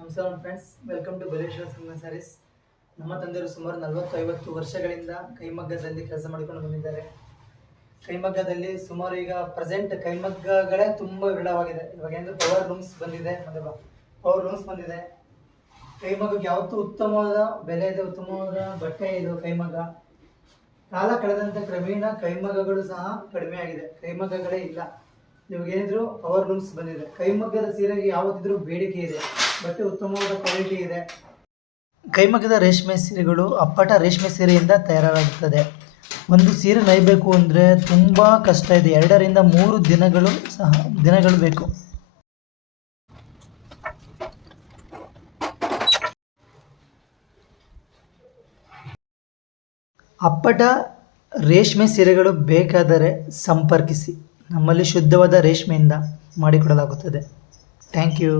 ನಮಸ್ಕಾರ friends welcome to Baleshwara cinema series ನಮ್ಮ ತಂದೆಯವರು ಸುಮಾರು ನಲವತ್ತು ಐವತ್ತು ವರ್ಷಗಳಿಂದ ಕೈಮಗ್ಗದಲ್ಲಿ ಕೆಲಸ ಮಾಡಿಕೊಂಡು ಬಂದಿದ್ದಾರೆ. ಕೈಮಗ್ಗದಲ್ಲಿ ಸುಮಾರು ಈಗ ಪ್ರೆಸೆಂಟ್ ಕೈಮಗ್ಗಗಳೇ ತುಂಬ ವಿರಳವಾಗಿದೆ. ಇವಾಗ ಏನಂದ್ರೆ ಪವರ್ ರೂಮ್ಸ್ ಬಂದಿದೆ. ಮತ್ತೆ ಪವರ್ ರೂಮ್ಸ್ ಬಂದಿದೆ. ಕೈಮಗ್ಗಕ್ಕೆ ಯಾವತ್ತೂ ಉತ್ತಮವಾದ, ಬೆಲೆ ಇದೆ, ಉತ್ತಮವಾದ ಬಟ್ಟೆ ಇದು ಕೈಮಗ್ಗ. ಕಾಲ ಕಳೆದಂತೆ ಕ್ರಮೇಣ ಕೈಮಗ್ಗಗಳು ಸಹ ಕಡಿಮೆ ಆಗಿದೆ ಕೈಮಗ್ಗಗಳೇ ಇಲ್ಲ. ಇವಾಗ ಏನಿದ್ರು ಪವರ್ ಲೂಮ್ಸ್ ಬಂದಿದೆ. ಕೈಮಗ್ಗದ ಸೀರೆಗೆ ಯಾವತ್ತಿದ್ರೂ ಬೇಡಿಕೆ ಇದೆ. ಬಟ್ಟೆ ಉತ್ತಮವಾದ ಕ್ವಾಲಿಟಿ ಇದೆ. ಕೈಮಗ್ಗದ ರೇಷ್ಮೆ ಸೀರೆಗಳು ಅಪ್ಪಟ ರೇಷ್ಮೆ ಸೀರೆಯಿಂದ ತಯಾರಾಗುತ್ತದೆ. ಒಂದು ಸೀರೆ ನೈಬೇಕು ಅಂದರೆ ತುಂಬ ಕಷ್ಟ ಇದೆ. ಎರಡರಿಂದ ಮೂರು ದಿನಗಳು ಸಹ ದಿನಗಳು ಬೇಕು. ಅಪ್ಪಟ ರೇಷ್ಮೆ ಸೀರೆಗಳು ಬೇಕಾದರೆ ಸಂಪರ್ಕಿಸಿ. ನಮ್ಮಲ್ಲಿ ಶುದ್ಧವಾದ ರೇಷ್ಮೆಯಿಂದ ಮಾಡಿಕೊಡಲಾಗುತ್ತದೆ. Thank you